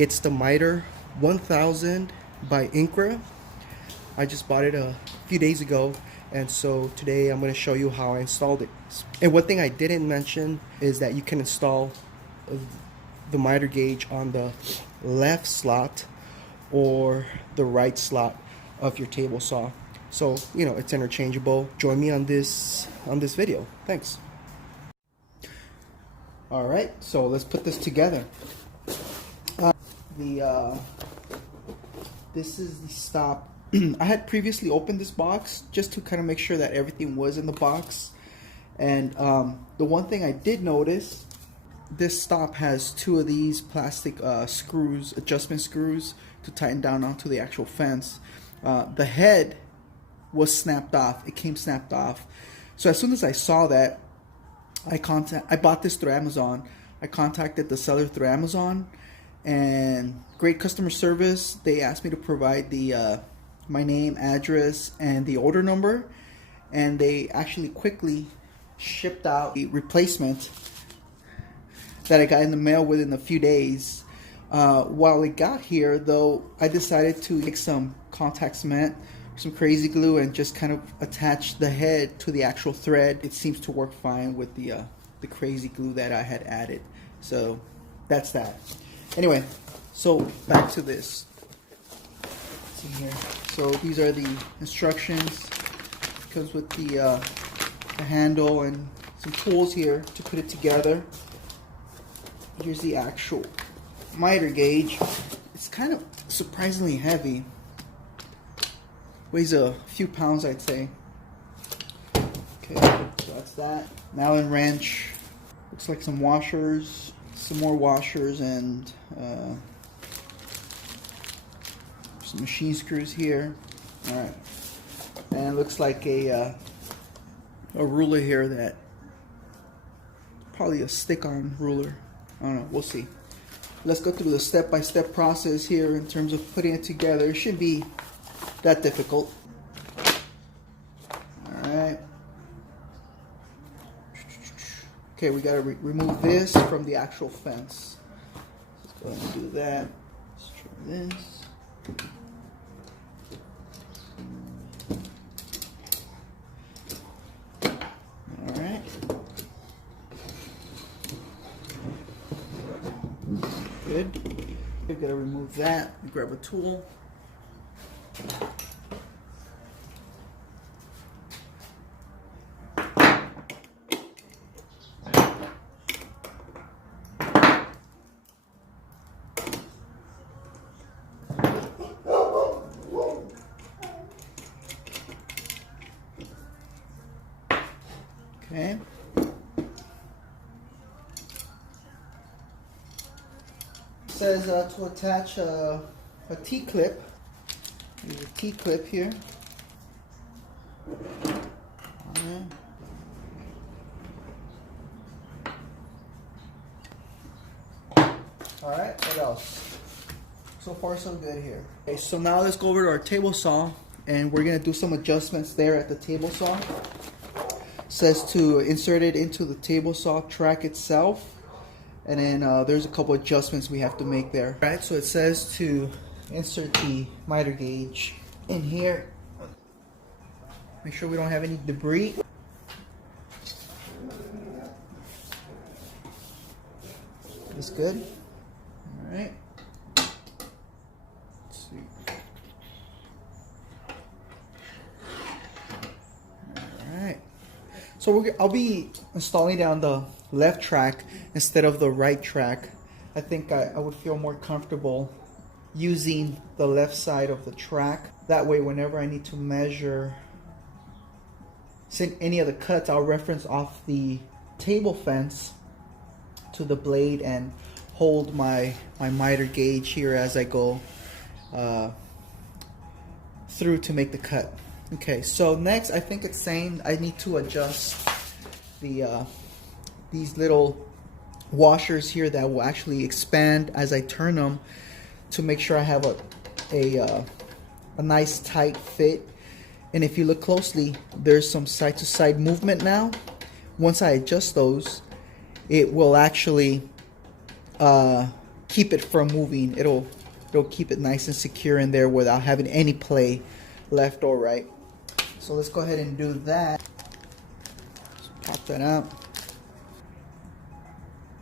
It's the miter 1000 by INCRA. I just bought it a few days ago, and so today I'm going to show you how I installed it. And one thing I didn't mention is that you can install the miter gauge on the left slot or the right slot of your table saw. So, you know, it's interchangeable. Join me on this video. Thanks. All right, so let's put this together. This is the stop. I had previously opened this box just to kind of make sure that everything was in the box. And the one thing I did notice, this stop has two of these plastic screws, adjustment screws, to tighten down onto the actual fence. The head was snapped off. It came snapped off. So as soon as I saw that, I bought this through Amazon. I contacted the seller through Amazon, and great customer service. They asked me to provide the my name, address, and the order number, and they actually quickly shipped out the replacement that I got in the mail within a few days. While it got here, though, I decided to make some contact cement, some crazy glue, and just kind of attach the head to the actual thread. It seems to work fine with the crazy glue that I had added. So that's that. Anyway, so back to this. Let's see here. So these are the instructions. It comes with the handle and some tools here to put it together. Here's the actual miter gauge. It's kind of surprisingly heavy. Weighs a few pounds, I'd say. Okay, so that's that. An Allen wrench. Looks like some washers, some more washers, and some machine screws here. All right, and it looks like a ruler here, that probably a stick-on ruler. I don't know. We'll see. Let's go through the step-by-step process here in terms of putting it together. It shouldn't be that difficult. Alright. Okay, we gotta remove this from the actual fence. Let's go ahead and do that. Let's try this. Alright. Good. We've got to remove that. Grab a tool. Okay. It says to attach a T-clip. There's a T-clip here. Alright, what else? So far so good here. Okay, so now let's go over to our table saw, and we're going to do some adjustments there at the table saw. It says to insert it into the table saw track itself, and then there's a couple adjustments we have to make there. Alright, so it says to insert the miter gauge in here. Make sure we don't have any debris. That's good. Alright. Let's see. Alright. So I'll be installing it on the left track instead of the right track. I think I would feel more comfortable using the left side of the track. That way, whenever I need to measure any of the cuts, I'll reference off the table fence to the blade and hold my miter gauge here as I go through to make the cut. Okay, so next I think it's saying I need to adjust the these little washers here that will actually expand as I turn them, to make sure I have a nice tight fit. And if you look closely, there's some side to side movement now. Once I adjust those, it will actually keep it from moving. It'll keep it nice and secure in there without having any play left or right. So let's go ahead and do that. Just pop that out.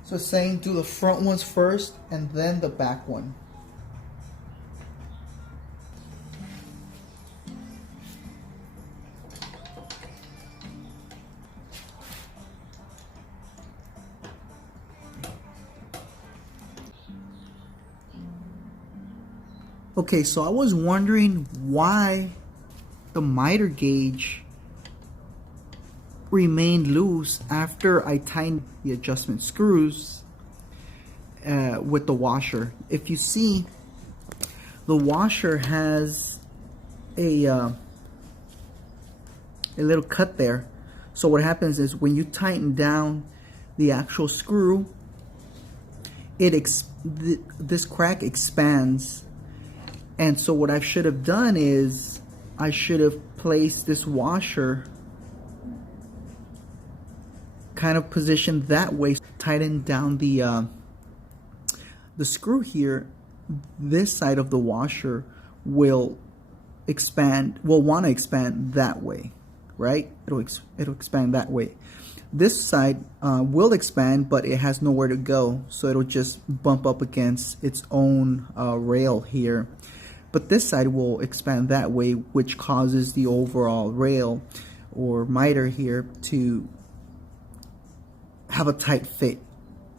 So it's saying do the front ones first and then the back one. Okay, so I was wondering why the miter gauge remained loose after I tightened the adjustment screws with the washer. If you see, the washer has a little cut there. So what happens is when you tighten down the actual screw, this crack expands. And so what I should have done is I should have placed this washer kind of positioned that way, tighten down the screw here. This side of the washer will want to expand that way, right? It'll expand that way. This side will expand, but it has nowhere to go, so it'll just bump up against its own rail here. But this side will expand that way, which causes the overall rail or miter here to have a tight fit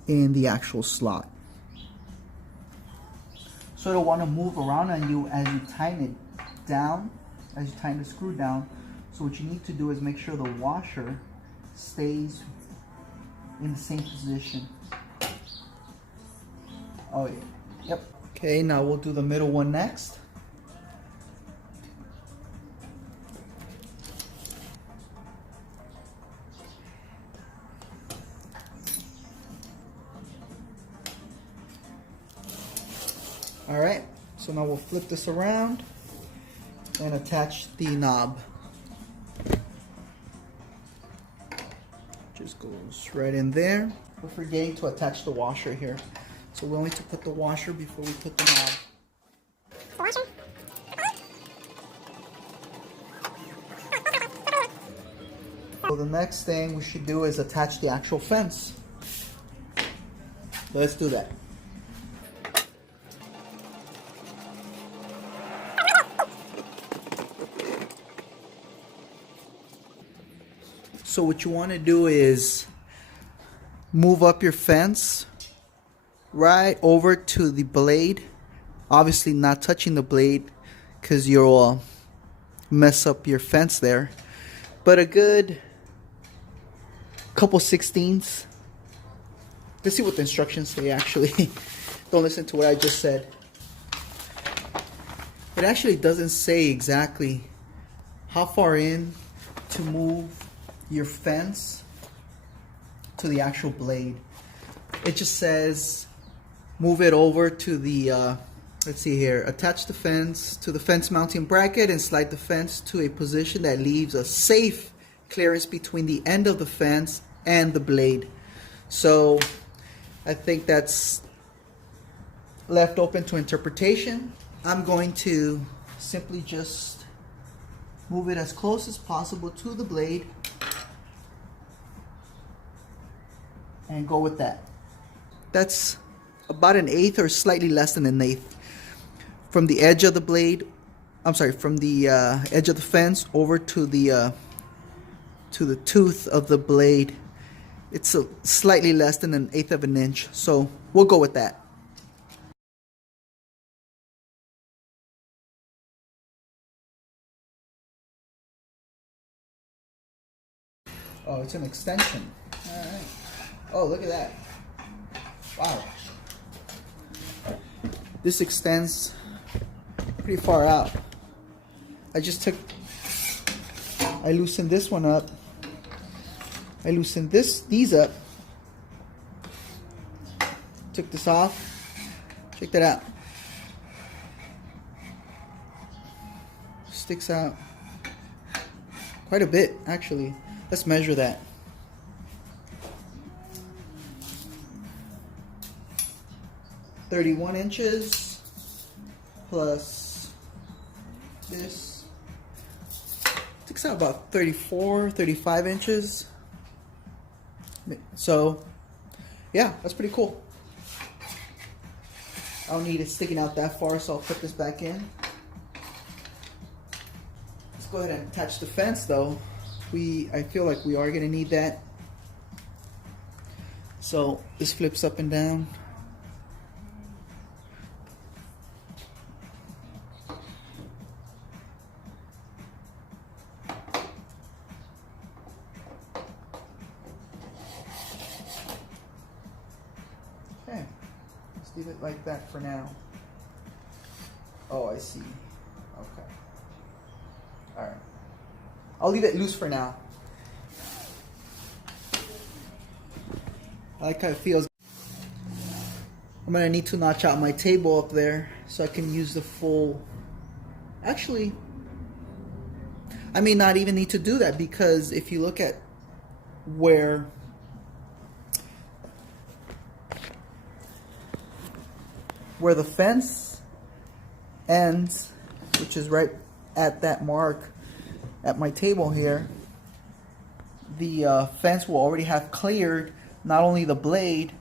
in the actual slot. So it'll want to move around on you as you tighten it down, as you tighten the screw down. So what you need to do is make sure the washer stays in the same position. Oh yeah, yep. Okay, now we'll do the middle one next. Alright, so now we'll flip this around and attach the knob. Just goes right in there. We're forgetting to attach the washer here. So we only need to put the washer before we put the knob. The washer. So the next thing we should do is attach the actual fence. Let's do that. So what you want to do is move up your fence right over to the blade. Obviously not touching the blade because you'll mess up your fence there. But a good couple 16ths. Let's see what the instructions say actually. Don't listen to what I just said. It actually doesn't say exactly how far in to move your fence to the actual blade. It just says move it over to the let's see here, attach the fence to the fence mounting bracket and slide the fence to a position that leaves a safe clearance between the end of the fence and the blade. So I think that's left open to interpretation. I'm going to simply just move it as close as possible to the blade and go with that. That's about 1/8 or slightly less than 1/8 from the edge of the blade. I'm sorry, from the edge of the fence over to the tooth of the blade. It's slightly less than 1/8 of an inch, so we'll go with that. Oh, it's an extension. All right. Oh, look at that. Wow. This extends pretty far out. I loosened this one up. I loosened these up. Took this off. Check that out. Sticks out quite a bit, actually. Let's measure that. 31 inches plus this. Takes out about 34, 35 inches. So, yeah, that's pretty cool. I don't need it sticking out that far, so I'll put this back in. Let's go ahead and attach the fence, though. I feel like we are going to need that. So this flips up and down. Okay, let's leave it like that for now. Oh, I see. Okay. All right. I'll leave it loose for now. I like how it feels. I'm gonna need to notch out my table up there so I can use the full. Actually, I may not even need to do that, because if you look at where the fence ends, which is right at that mark at my table here, the fence will already have cleared not only the blade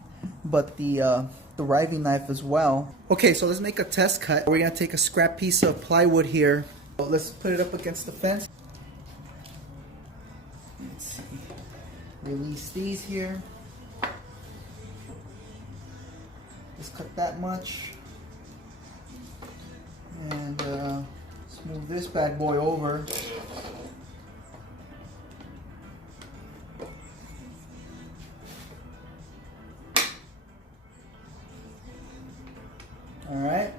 but the riving knife as well. Okay, so let's make a test cut. We're gonna take a scrap piece of plywood here. Let's put it up against the fence. Let's see. Release these here. Just cut that much. And let's move this bad boy over. All right.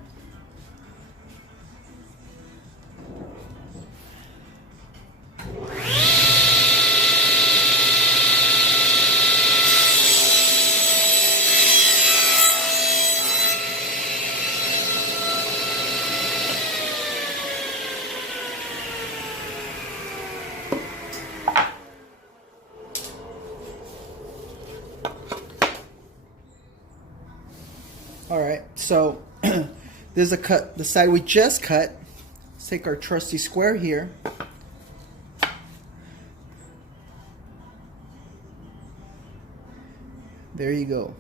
All right, so there's a cut, the side we just cut. Let's take our trusty square here. There you go.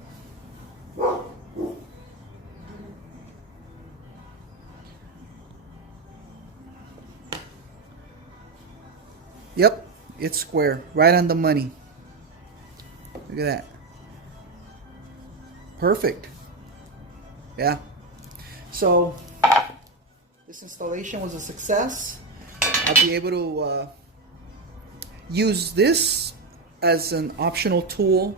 Yep, it's square, right on the money. Look at that. Perfect. Yeah. So this installation was a success. I'll be able to use this as an optional tool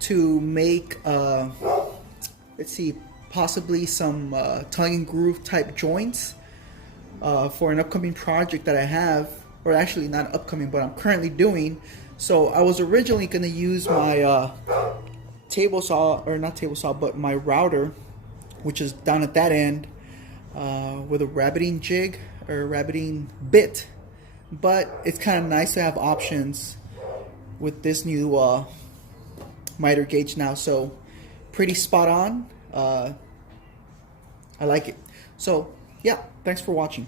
to make, let's see, possibly some tongue and groove type joints for an upcoming project that I have, or actually not upcoming, but I'm currently doing. So I was originally going to use my table saw, or not table saw, but my router, which is down at that end, with a rabbiting jig or rabbiting bit. But it's kind of nice to have options with this new miter gauge now. So pretty spot on. I like it. So yeah, thanks for watching.